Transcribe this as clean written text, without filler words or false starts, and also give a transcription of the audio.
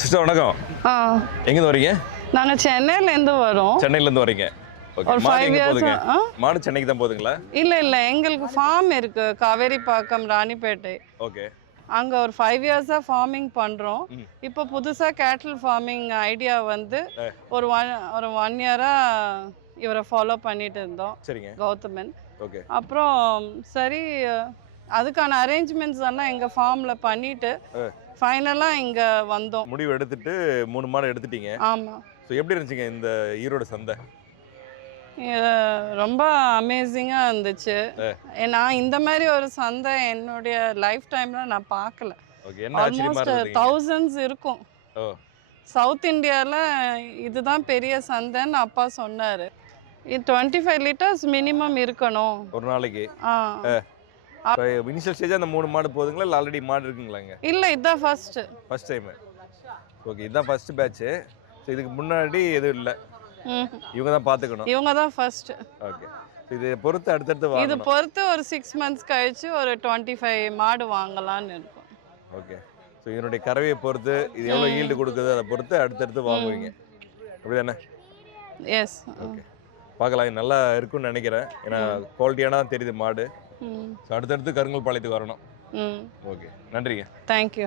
Sister வணக்கம். ஆ எங்கேருந்து வரீங்க? நாங்கள் சென்னையிலேருந்து வரோம். சென்னையிலேருந்து வரீங்க. ஓகே. ஒரு மாடு 5 எங்கே இயர்ஸ். போகுதுங்க? மாடு சென்னைக்கு தான் போகுதுங்களா? இல்லை எங்களுக்கு ஃபார்ம் இருக்கு காவேரிப்பாக்கம் ராணிப்பேட்டை. ஓகே. அங்கே ஒரு 5 இயர்ஸாக ஃபார்மிங் பண்ணுறோம். இப்போ புதுசாக கேட்டில் ஃபார்மிங் ஐடியா வந்து ஒரு ஒன் இயராக இவரை ஃபாலோ பண்ணிட்டு இருந்தோம். சரிங்க. கௌதமன். ஓகே. அப்புறம் சரி அதுக்கான அரேஞ்ச்மெண்ட்ஸ் எல்லாம் எங்கள் ஃபார்மில் பண்ணிட்டு ஃபைனலாக இங்கே வந்தோம். முடிவு எடுத்துட்டு 3 மாடு எடுத்துட்டீங்க. ஆமாம். ஸோ எப்படி இருந்துச்சுங்க இந்த ஈரோடு சந்தை? ரொம்ப அமேசிங்காக இருந்துச்சு. நான் இந்த மாதிரி ஒரு சந்தை என்னுடைய லைஃப் டைமில் நான் பார்க்கல. ஓகே. என்ன ஆச்சரியமா ஆல்மோஸ்ட் இருந்தது? thousands இருக்கும். ஓ. சவுத் இந்தியாவில் இதுதான் பெரிய சந்தைன்னு அப்பா சொன்னார். 25 லிட்டர்ஸ் மினிமம் இருக்கணும் ஒரு நாளைக்கு. ஆ இனிஷியல் ஸ்டேஜ் அந்த 3 மாடு போகுதுங்களா இல்லை ஆல்ரெடி மாடு இருக்குங்களாங்க? இல்லை இதுதான் ஃபர்ஸ்ட் டைம். ஓகே. இதுதான் ஃபர்ஸ்ட் பேட்ச். ஸோ இதுக்கு முன்னாடி எதுவும் இல்லை. இவங்க தான் பார்த்துக்கணும். இவங்க தான் ஃபர்ஸ்ட். ஓகே. இது பொறுத்து அடுத்தடுத்து இது வாங்கணும். பொறுத்து ஒரு 6 months கழிச்சு ஒரு 25 மாடு வாங்கலாம்னு இருக்கும். ஓகே. ஸோ இதனுடைய கறவையை பொறுத்து இது எவ்வளோ ஈல்டு கொடுக்குது அதை பொறுத்து அடுத்தடுத்து வாங்குவீங்க அப்படிதானே? எஸ். ஓகே. பார்க்கலாம். இது நல்லா இருக்குன்னு நினைக்கிறேன். ஏன்னா குவாலிட்டியான தான் தெரியுது மாடு. ஸோ அடுத்தடுத்து கருங்கல் பாளையத்துக்கு வரணும். ஓகே. நன்றிங்க. தேங்க்யூ.